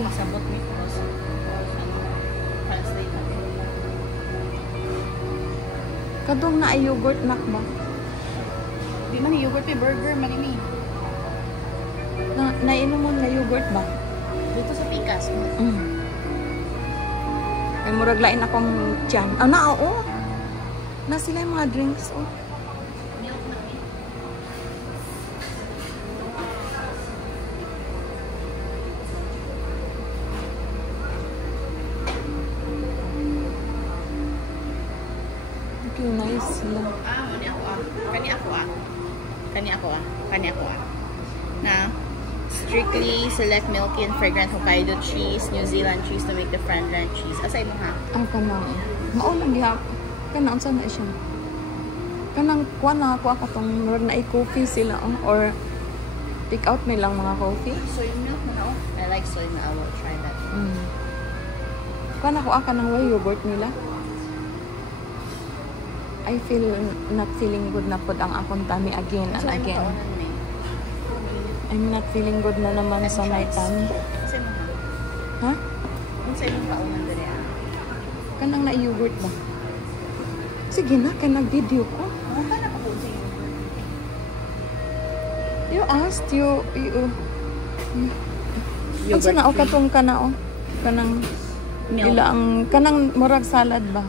ko kasabot ni Cross. Translate natin. Kadong na ay yogurt nak ba? Di man yung yogurt may burger man ini. Nainom mo na yogurt ba? Dito sa Pikas. Ay murag lain akong tiyan. Na oo. Na sila yung mga drinks oh. Milk na eh. Okay, nice sila. Mani ako Kani ako Na strictly select milky and fragrant Hokkaido cheese, New Zealand cheese to make the Friendland cheese. Asay mo ha? Ang kanang maulang gihap. Kanang unsa na siya? Kanang kuha na ako katong murag na coffee sila or pick out may lang mga coffee. Soy milk na I like soy milk. I will try that. Kuha na ko kanang way yogurt nila. I feel not feeling good na pod ang akong tummy again and again. I'm not feeling good na naman sa my tummy. Asay mo Ha? ha? Asay mo kaunan dere Kanang na yogurt ba? Sige na, kaya nag-video ko. Paano pa po sa'yo? You asked, you Unsa na o katong kana o? Kanang ila ang kanang murag salad ba?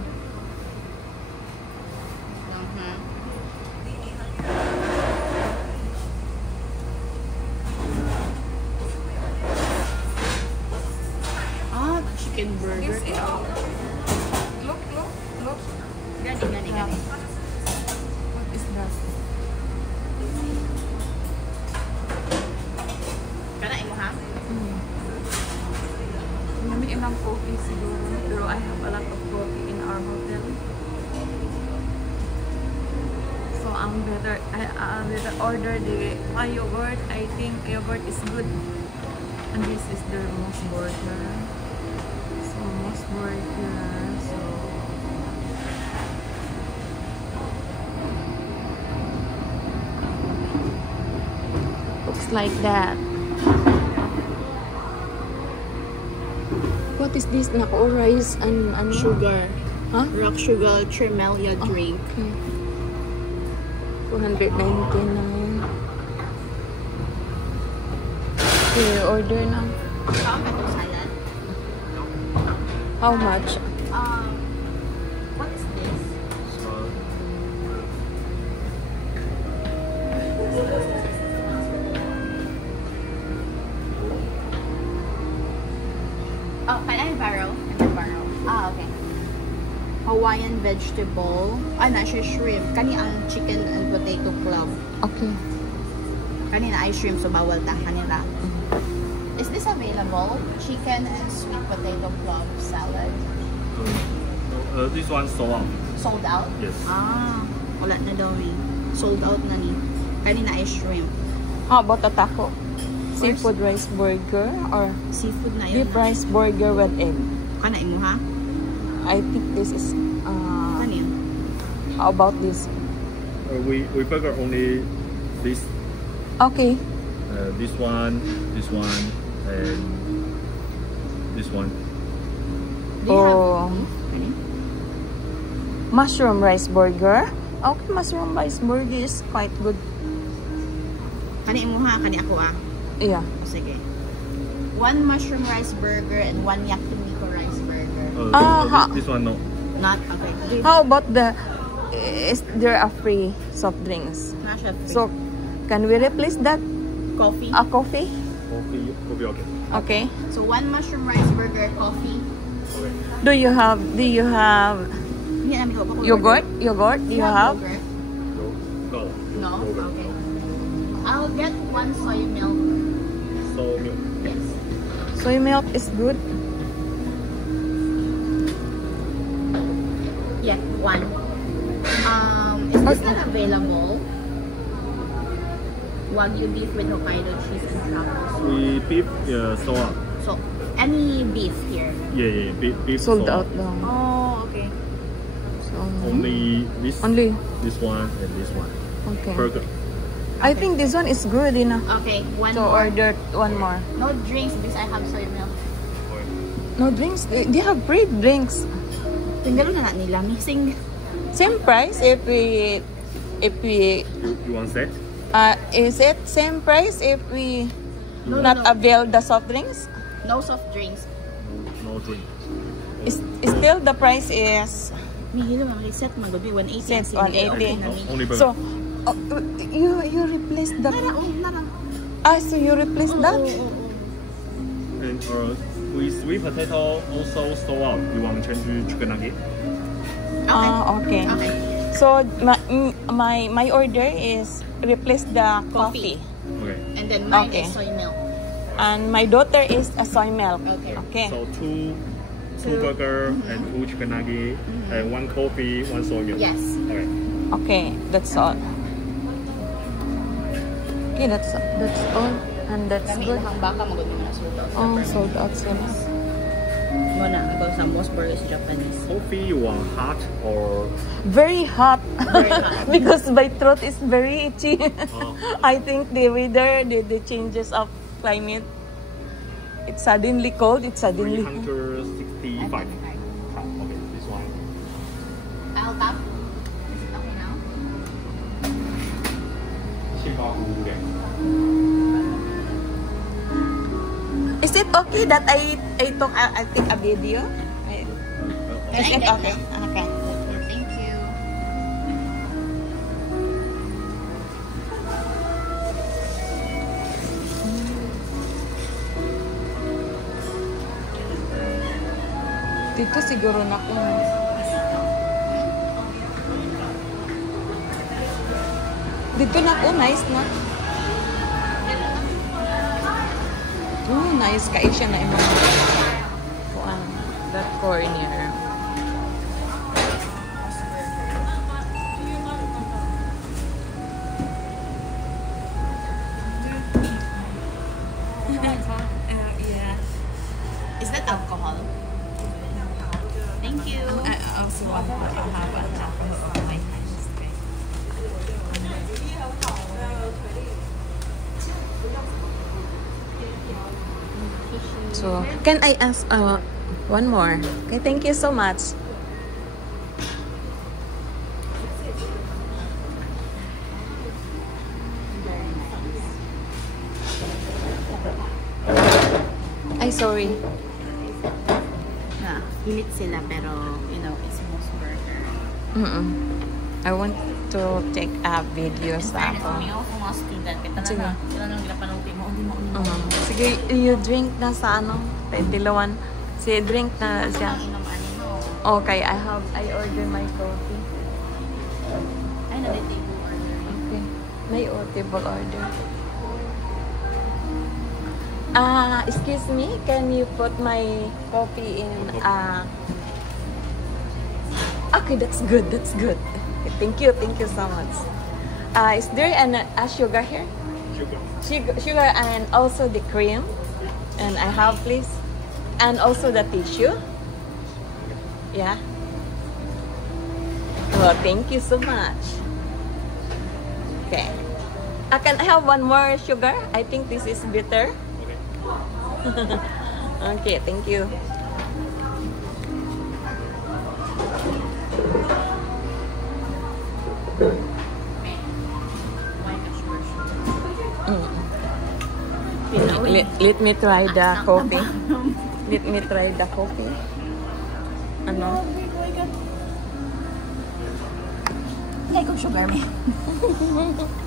Chicken burger. Look. Gani. What is that? Kanain mo ha? Marami ilang coffee siguro. Pero I have a lot of coffee in our hotel. So ang better, I better order the yogurt. I think yogurt is good. And this is the most burger. So most burger. So looks like that. What is this? Nako rice and ano? Sugar. Huh? Rock sugar tremelia drink. Okay. 299. Okay, order na. How much salad? How much? What is this? Can I borrow? Okay. Hawaiian vegetable. Not sure shrimp. Kani ang chicken and potato club. Okay. Kanina ay shrimp, so bawal ta kanila. Is this available? Chicken and sweet potato club salad. This one sold out. Sold out? Yes. Wala na daw eh. Sold out na ni. Kanina ay shrimp. How about a taco? Seafood rice burger or Seafood na yun. beef rice burger with egg? Kanain mo ha? I think this is Ano yun? how about this? We burger only this Okay. this one, and this one. Do you Oh. have Mushroom rice burger. Okay, mushroom rice burger is quite good. Kani mo ha? Kani ako Yeah. Sige. 1 mushroom rice burger and 1 yakiniku rice burger. This one no. Not okay. How about is there a free soft drinks? Not chef. So, can we replace that Coffee. a coffee? Coffee okay. Okay. So 1 mushroom rice burger, coffee. Okay. Do you have Hindi namin ko pa yogurt? Yogurt? Do you have? yogurt? No. No? Yogurt. Okay. I'll get 1 soy milk. So milk. Yes. Soy milk is good. Yeah, 1. Is this not available? Wagyu beef with Hokkaido cheese and truffles. We beef sold out. So, any beef here? Yeah. Beef Sold out lang. Oh, okay. So, Only this one and this one. Okay. Burger. I think this one is good enough. Okay, 1 So more. order one more. No drinks because I have soy milk. No drinks. They have free drinks. Tingnan na nila. Missing. Same price if we You want set? is it same price if we No, not no. avail the soft drinks? No soft drinks. No drink. Is still the price is Mihilo mga set magabi 180. Set, 180. Only burger. so you replace the Nara. so you replace that? And with sweet potato also sold out. You want to change to chicken nugget? Okay. Okay. So my order is replace the coffee. Okay. And then mine Okay. is soy milk. And my daughter is a soy milk. Okay. Okay. So two burger and two chicken nugget and one coffee, one soy milk. Yes. Okay. Okay, that's all. Okay, that's all. And that's Kami good. ilahang baka magabi na sold out. Oh, sold out sila. Muna, ikaw sa most burgers Japanese. Coffee you want hot or Very hot. Very hot. Because my throat is very itchy. Oh. I think the weather, the changes of climate. It's suddenly cold. It's suddenly 365? Okay, this one. I'll tap. Is it okay now? 750개. Is it okay that I take a video? Is it okay? Okay. Thank you. Dito siguro na kung dito na ko nice na. Nice ka siya na imong kuan that corner. Yeah. Is that alcohol? Thank you. Also, I'll have a alcohol on my hands. So, can I ask one more? Okay, thank you so much. Ay, sorry. Na, hilit sila pero, you know, it's most burger. I want to take a video sa Fairness, ako. kami ako mga student. Kita Sige. na nang ginapanong mo. Hindi mo. Sige, you drink na sa ano? Dilawan. Si drink na siya. Ang inom ano mo. Okay, I order my coffee. Ay, na-table order. Okay. May table order. Excuse me, can you put my coffee in okay, that's good. Okay, thank you so much. Is there a sugar here? Sugar and also the cream. And I have please. And also the tissue. Yeah. Well, thank you so much. Okay. Can I have one more sugar? I think this is bitter. Okay. Okay, thank you. Let me try the coffee. Let me try the coffee. Ano? Ay, kung sugar me.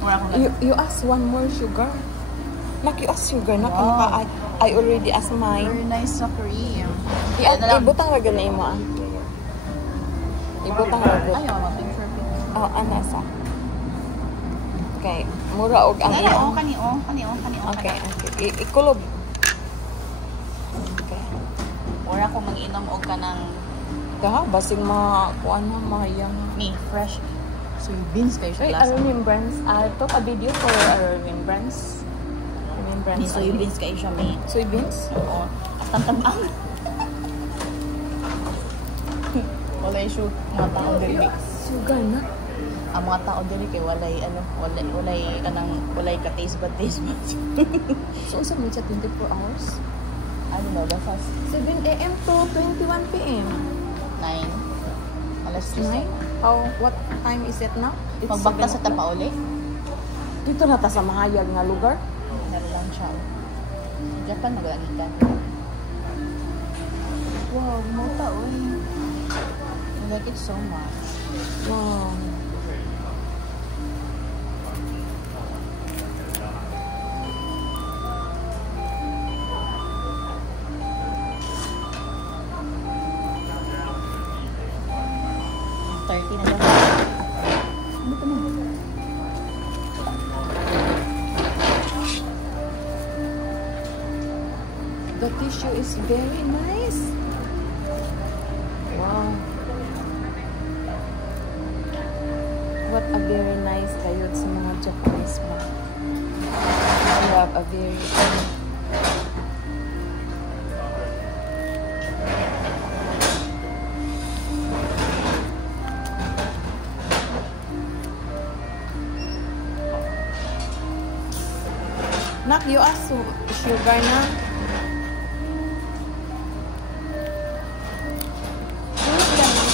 Wala ko You ask one more sugar. You ask sugar na Wow. I already asked mine. Very nice sa cream. Ibutang ra gani mo ah. Ibutang ra gud. Ayaw, ma-picture ko. Oh, ana sa. Okay, mura og ang Ay, iyang. kani. Okay. Ikulob. Okay. Wala ko mag-inom og ka ng Basig kuan na mayang. me, fresh. Soybeans kayo sa Wait, lasa. remembrance. I took a video for a remembrance. May soybeans kayo siya, me. Soybeans? Oo. Tantamang. Wala yung mga tao dili. Sugar na. Ang mga tao dili kay walay walay ka taste bud. So, sa mo sa 24 hours? Ano ba? Basta 7 a.m. to 21 p.m. 9. Alas 9? What time is it now? It's Pagbakta sa 7 o'clock. Tapauli? Dito na ta sa mahayag nga lugar. Meron lang siya. Japan naglagitan. Wow, mota oy. I like it so much. Wow. $30 na daw. Dito na. The tissue is very nice. Wow. What a very nice kayo sa mga Japanese ba. I have a very Nak, you ask sugar na?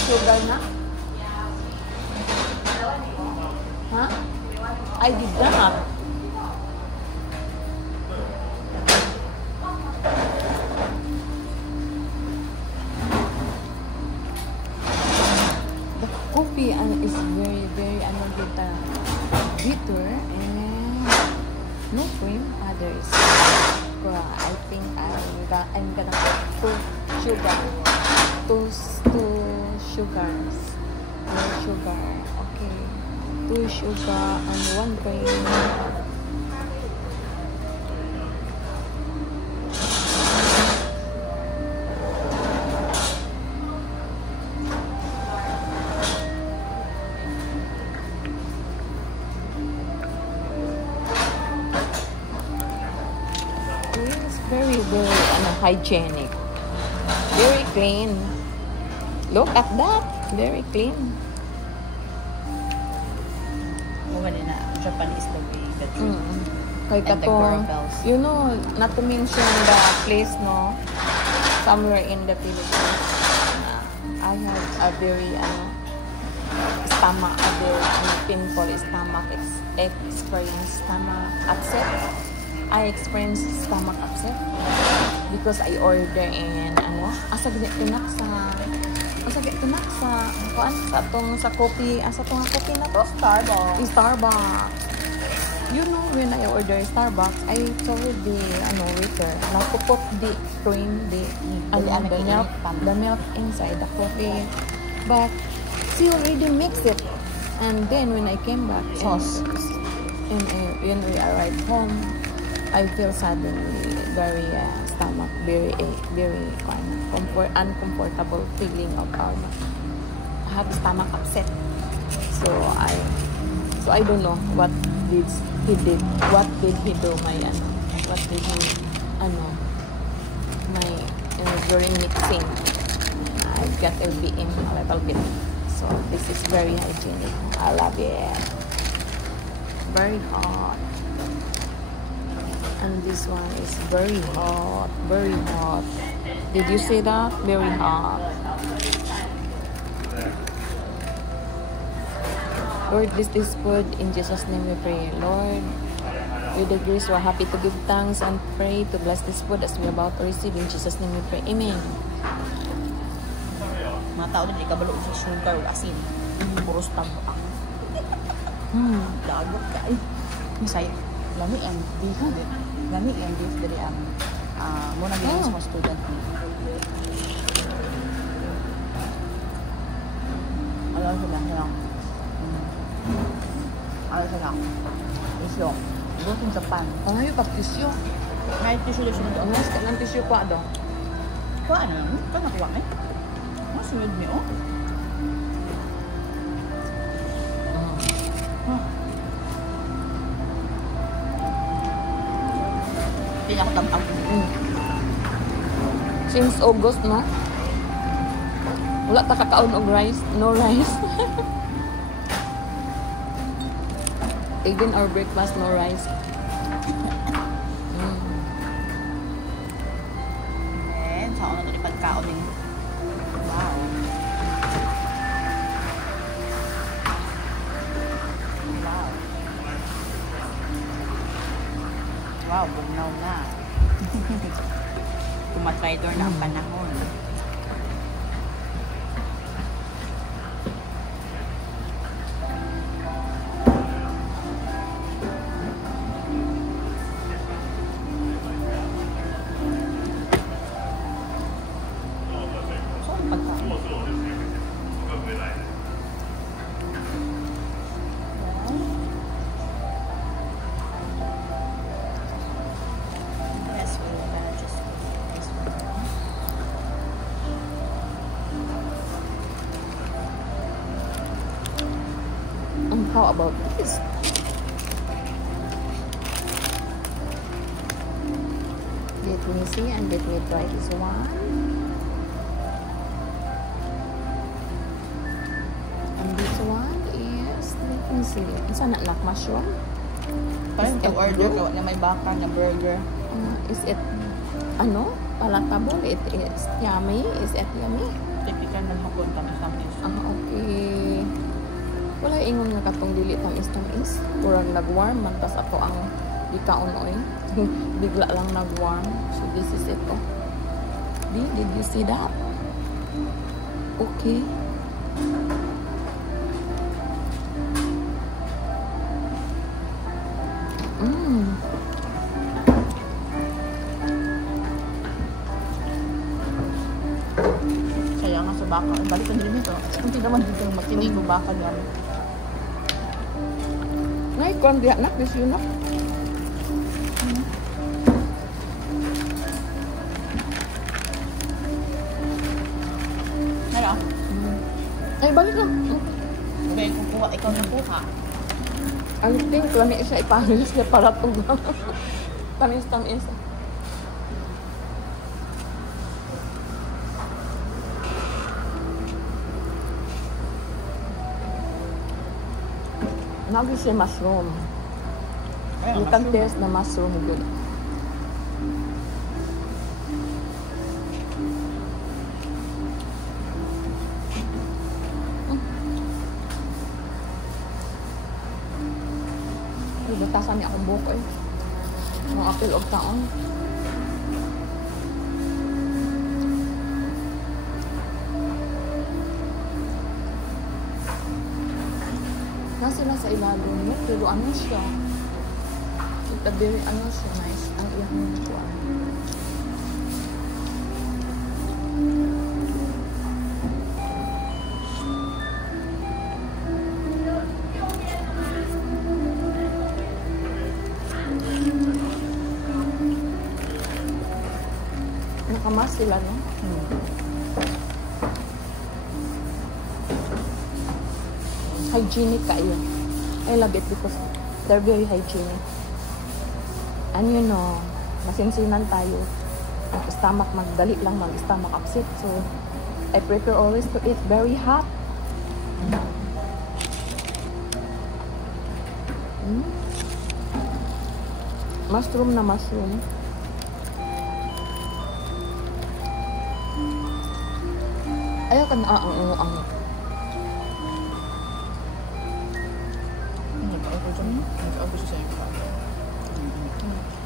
Sugar na? Huh? I did not. The coffee is very, very bitter and no cream. Others. I think I'm gonna put two sugars. No sugar. Okay. 2 sugar and 1 cream. It's very, very hygienic. Very clean. Look at that. Very clean. Mukha din na Japan is the way the truth. Kay And the katong, doorbells. you know, not to mention the place, no? Somewhere in the Philippines. I have a very, stomach, a very painful stomach experience, stomach upset. I experienced stomach upset because I order in, asag tinak sa kuan sa tong sa coffee, sa tong coffee na to Starbucks. You know, when I order Starbucks, I told the waiter na to put the cream, the milk inside the coffee, but she already mixed it. And then when I came back, Sauce. When we arrived home, I feel suddenly very stomach, very uncomfortable feeling of I have stomach upset. So I don't know what did he did. What did he do? What did he during mixing? I got a little bit. So this is very hygienic. I love it. Very hot. And this one is very hot, very hot. Did you see that? Very hot. Lord, bless this food. In Jesus' name we pray. Lord, with the grace, we're happy to give thanks and pray to bless this food as we're about to receive. In Jesus' name we pray. Amen. Mga tao din, ikabalo sa sugar o asin. Puros tambak. Dagot ka eh. Masaya. Lami ang beef. Lami ang beef dari muna ganyan sa mga student ni. Alam sila. Isyo. Buto sa Japan. Ano yung pag-tissue? May tissue doon sila doon. Ano yung tissue pa doon? Kuha na. Ito nakuha eh. Sunod niyo. Pinakatang-tang. Since August, no? Wala ta kakaon og rice. No rice. Even our breakfast, no rice. pagkaon din. Wow. Wow. Wow, bugnaw na. Tumatraydor na ang panahon. How about this? Let me see and let me try this one. And this one is, let me see. It's an anak mushroom. Parang Is it order good? ko na may baka na burger. Is it, ano? Palatable? It is yummy? Is it yummy? Typical na hapon kami sa amin. Okay. Wala ingon nga katong dili tamis-tamis. Murag nag-warm man tas ato ang ikaon oy. Bigla lang nag-warm. So this is it. Oh. Did you see that? Okay. Kaya nga sa baka. Balik ka din ito. Hindi naman dito makinig ko baka niya. Nay, kon diha nak this you know. Naya? Ay balik na. Okay, kukuha. Ikaw na kuha. I think lami siya ipanis niya para tugang. Tamis-tamis. Now we say mushroom. You can taste the mushroom good. Butasan niya akong buhok eh. Mga apil og taon. Nasa na sa ilalim mo, pero ano siya? Ito very ano siya, nice. Ang iyang nito. Nakamas sila, no? Hygienic kayo. I love it because they're very hygienic. And you know, masinsinan tayo. Mag-stomach, magdali lang mag-stomach upset. So, I prefer always to eat very hot. Mushroom na mushroom. Ayaw ka na ang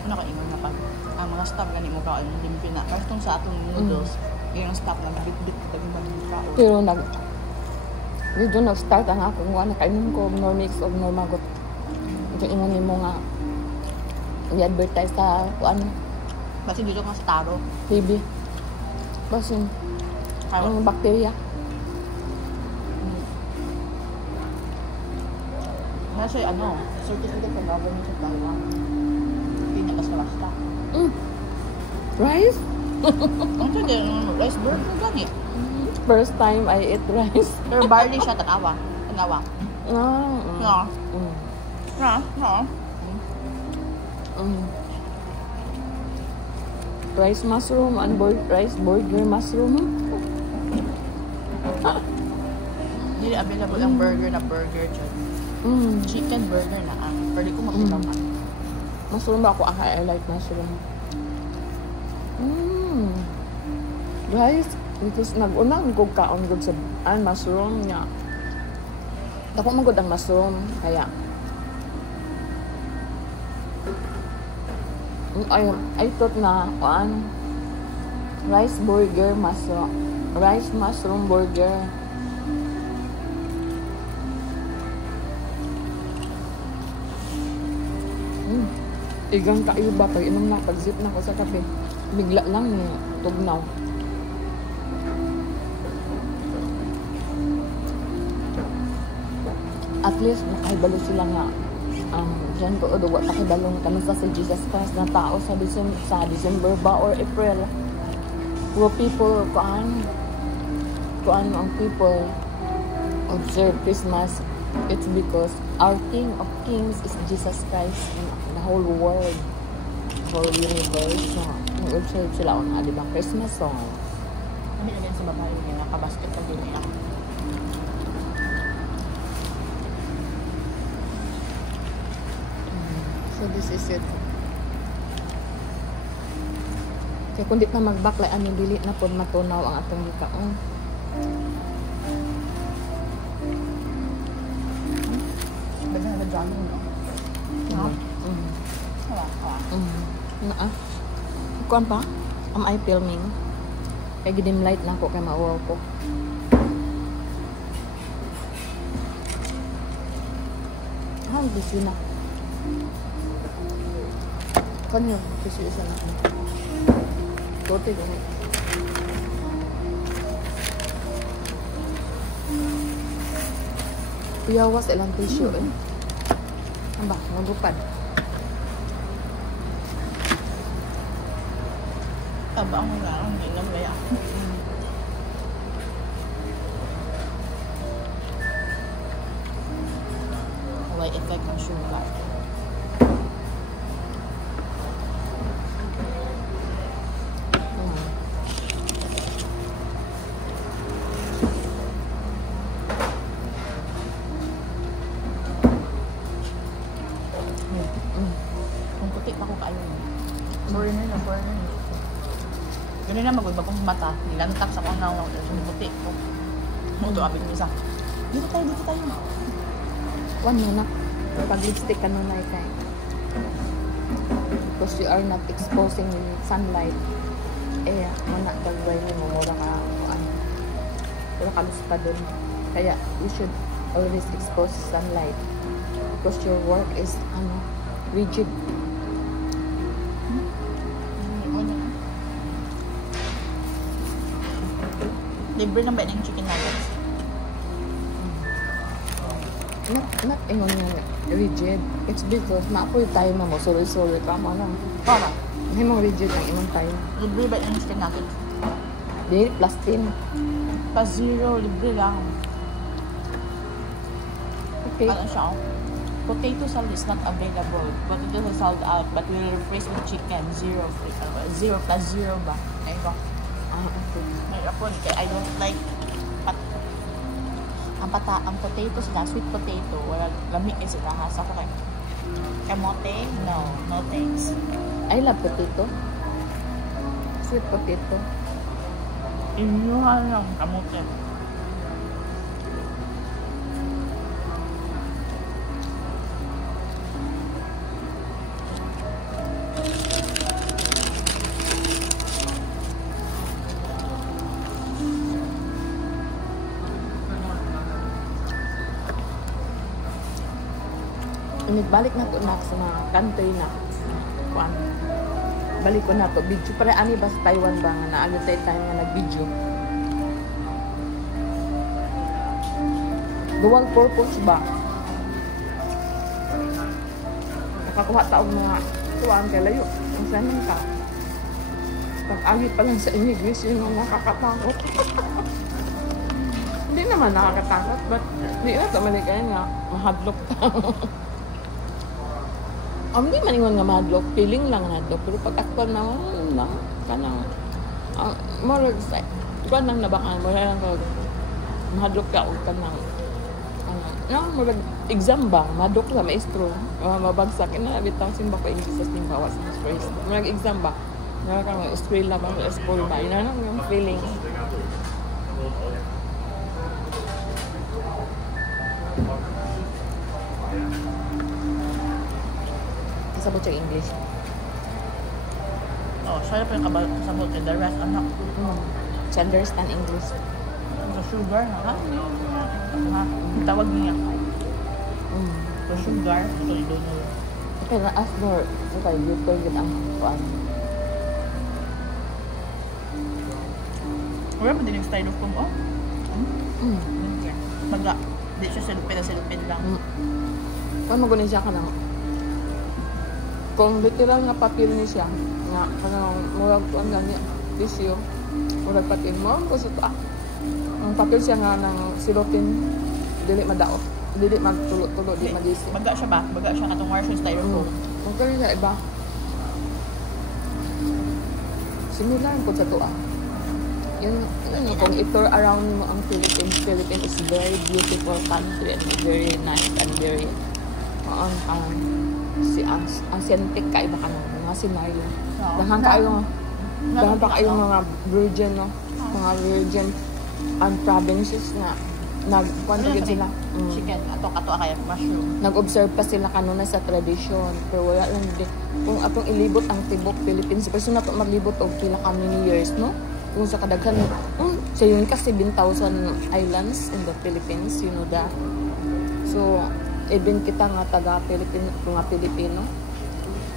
Nakaingon na pa. Ang mga staff gani mo kaon limpyo na. Kasi itong sa atong noodles, yung staff na bit-bit tagi magkaon. pero dito nag-start ang akong nga nakainom ko og Normix og Normagot. Ito ingon mo nga i-advertise sa ano, Kasi dito nga sa Taro. TV. Basin ang bakterya. Nasa ano, certificate ng government sa Taiwan. Pinakasarasta. Rice? Ang hindi, rice burger gani. First time I ate rice. Pero barley siya, tanawa. Tanawa. Ah, No. No. Rice mushroom and rice burger mushroom. Hindi available ang burger na burger dyan. Chicken burger na ang. Pero di ko mapinaman. Mushroom ba ako? I like mushroom. Guys, because nag-unang gug kaon gud sa mushroom niya. Dako man gud ang mushroom kaya I thought na rice burger mushroom burger. Igang kayo ba pag inom na pag-zip na ko sa kape bigla lang ni tugnaw. At least nakahibalo sila nga dyan ko o wala nakibalong kami sa si Jesus Christ na tao sa December ba or April where people kuan ang people observe Christmas. It's because our King of Kings is Jesus Christ in the whole world, whole universe. So, nag-observe sila on di ba Christmas song. Kami na din sa babae niya, nakabasket pa din niya. So this is it. Kaya kung di na magbaklay, dili na po matunaw ang atong gikaon. Basta na jogging, no? No? Hawa. Kuan pa? Am I filming? Kaya gidim light na ako kay mauwaw ko. Busy na. Kanyo, busy isa na ako. Kote gani. Iyawas ilang tissue eh. Amba, magupad. Taba ang mga ang ginam kaya. Why effect ang sugar? Kung puti pa ko kayo. Foreigner na. Ganun na magbabakong mata. Nilantak sa mga nawang. Yung puti ko. Mundo abit ko isa. Dito tayo. One minute. Pag lipstick ka nun ay kay. Because you are not exposing sunlight. Mana kagway mo. Mura ka luspa dun. Kaya you should always expose sunlight. Because your work is rigid. Libre na ba ng chicken nuggets? Not ingon nga rigid. It's because maapoy tayo mo. Sorry. Tama lang. Para? Hindi mo rigid ang imong tayo. Libre ba ng chicken nuggets? Di, plus 10. Pa zero, libre lang. Okay. Ano siya? Potato salad is not available. Potato is sold out, but we will replace with chicken. Zero plus zero ba? Ayun ko. Okay. May ako, I don't like ang potato sila, sweet potato. Wala, lamig eh sila. Hasa ko kay kamote? No thanks. I love potato. Sweet potato. Inuha lang, kamote. Balik na to na sa mga country na kuan. Balik ko na to video para ani ba sa Taiwan ba nga naagyo tayo nga nag-video. Dual purpose ba? Nakakuha taong mga tuwang kay layo. Ang sanin ka. Pag-agit pa lang sa immigration yung nakakatakot. Hindi naman nakakatakot but hindi na sa Maligaya nga mahadlok ka. Hindi maningon nga madlock, feeling lang na do. Pero pag ako na kanang more excited. Ikaw nang nabakan mo lang ko madlock ka o kanang more exam ba? Madlock sa maestro. Mabagsak na bitaw simba ko English sa simbawa sa first. More exam ba? Nakakang eskwela ba, school ba? Yun na yung feeling. Kasabot siya English. Oh, siya pa yung kasabot. The rest, anak. She understand English. The sugar, ha? Ha? Tawag niya. The sugar. Ito, I don't know. Okay, na-ask more. Okay, you can get ang kuan. Wala pa din yung styrofoam, oh. Maga. Di siya silupin lang. Kung magunin siya ka na. Kung literal nga papel ni siya, nga, kanang murag kuan gani, tissue, murag papel mo, gusto to ang papel siya nga ng silotin, dili madaot, dili magtulo-tulo, di magisi. Maga siya ba? Maga siya katong Martian styrofoam. Kung kaya siya iba, similar po sa to Yun, kung i-tour around mo ang Philippines is very beautiful country and very nice and very authentic ka iba ka ng mga scenario. Dahan pa kayo mga virgin, no? Mga virgin and provinces na nagkwantagid sila. Chicken, ato kaya mushroom. Nag-observe pa sila kanuna sa tradisyon. Pero wala lang din. Kung atong ilibot ang tibok Philippines, kasi na maglibot og pila ka many years, no? Kung sa kadaghan, so yun kasi 7,000 islands in the Philippines, you know that. So, even kita nga Pilipino,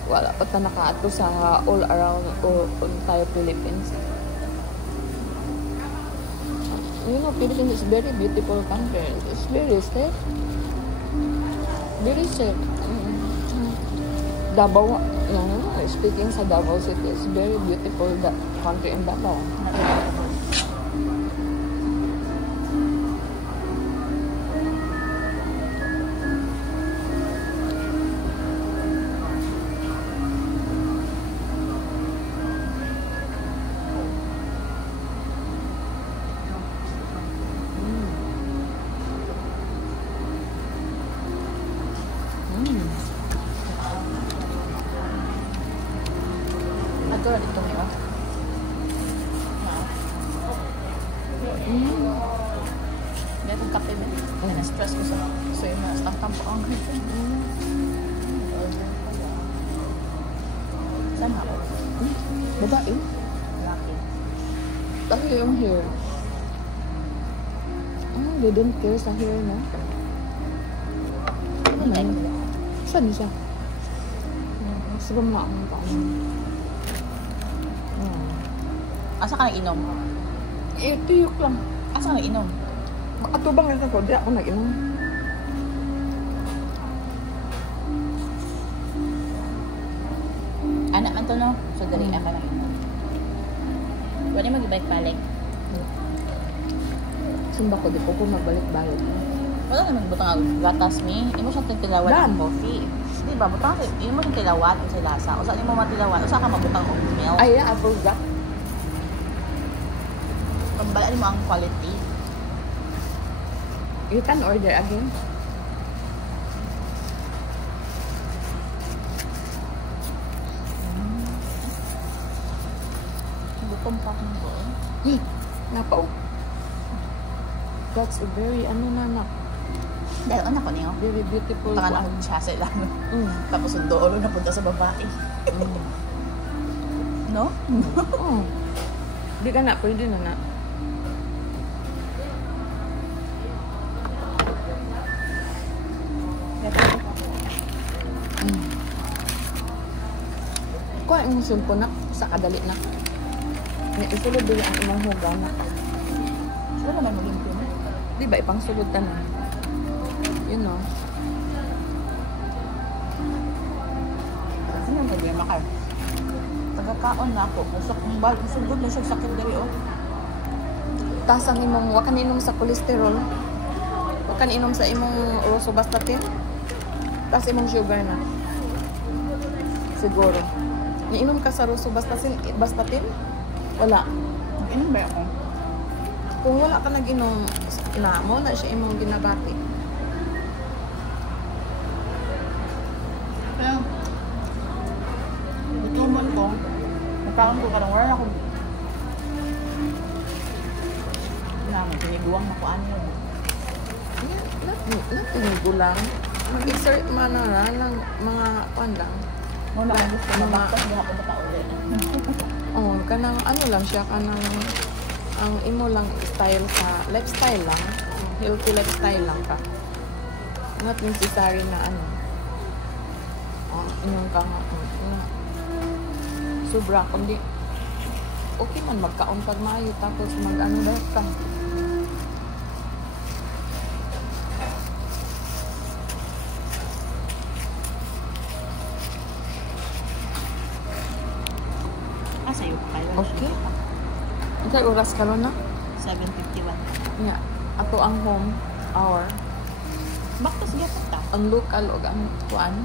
wala pa ta nakaato sa all around or entire Philippines. You know, Philippines is very beautiful country. It's very safe. Very safe. Davao, speaking sa Davao City, it's very beautiful, that country in Davao. Ito lang ito niyo. Hindi itong kape ba? Na-stress ko sa yung mas ang saan ako? Babae? Laki. Laki yung hair. They don't care sa hair, no? Ano na yun? Saan siya? Gusto ba maang paano? Asa ka nag-inom? Tuyok lang. Asa ka nag-inom? Makatubang yun ako. Di ako nag-inom. Anak man to, no? So, dali na ka nag-inom. Pwede mag-ibalik-balik. Simba ko, di ko magbalik-balik. Wala na magbutang ang gatas mi. Imo siyang tilawat ang coffee. Di ba? Butang imo siyang tilawat sa lasa. O saan imo matilawat? O saan ka magbutang og milk? Ay, I forgot. Pambalaan mo ang quality. You can order again. Gutom pa akong ko. Napaw. That's a very, na. Dahil anak ko niyo. Very beautiful. Taka na akong siya sa ilang. Tapos yung doolo na punta sa babae. No? Oo. Di ka na, pwede na. Kuha yung sumpo na sa kadali na. Isulod din ang imong hugaw na. Sino naman mag-impyo mo? Di ba ipang sulod ka na? You know. Ano yung problema ka? Tagakaon na ako. Usugod na siya sakit dali, oh. Tas ang imong, wakan inom sa kolesterol. Wakan inom sa imong rosuvastatin. Tas imong sugar na. Siguro. Iinom ka sa rosuvastatin? Wala. Inom ba ako? Kung wala ka nag-inom, na mo na siya imong ginabati. Kaya, gutuman ko, Nagkaon ko karong wala ako. Naman, tiniguang na ko ano. Natinigo lang. Mag-exert manara ng mga pan lang. Wala ang gusto na bakit di ako makauli. Oh, kanang ano lang siya, kanang ang imo lang style sa lifestyle lang. Healthy lifestyle lang ka. Not necessary na ano. Inyong ka nga. Sobra, kundi okay man magkaon pag maayo tapos mag-ano daw ka. Sa'yo kayo. Okay. Ilang oras ka na? 7:51. Yeah. Ato ang home hour. Bakit siya punta? Ang local o ang kuan.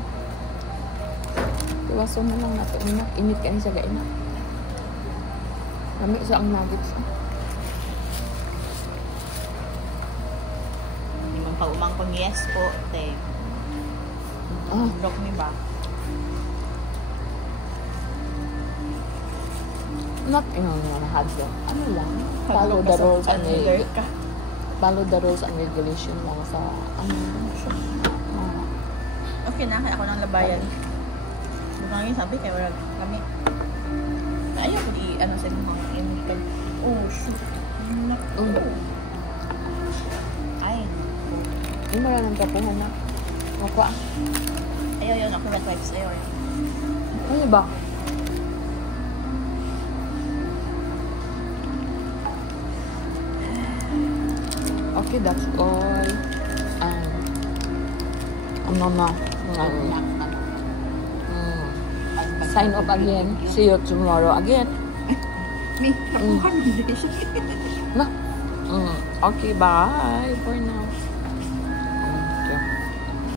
Iwaso na lang nato ina. Init ka niya sa gaina. Kami sa ang nuggets. Yung pag-umang kong yes po, te. Ah, Block me ba? not mga hadlo. Ano lang? Follow the rules and follow the rules and regulation lang sa ano. Okay na, kaya ako nang labayan. Bukang yung sabi kayo, wala kami. Ayaw ko ano sa mga imikan. Oh, shoot. Ay. Hindi mo lang ang kapuhan na. Mukha. Ayaw yun, ako red wipes. Ayaw yun. Ano ba? Okay, that's all. Ano na? Sign off again. See you tomorrow again. Me, ako Na? Okay, bye for now.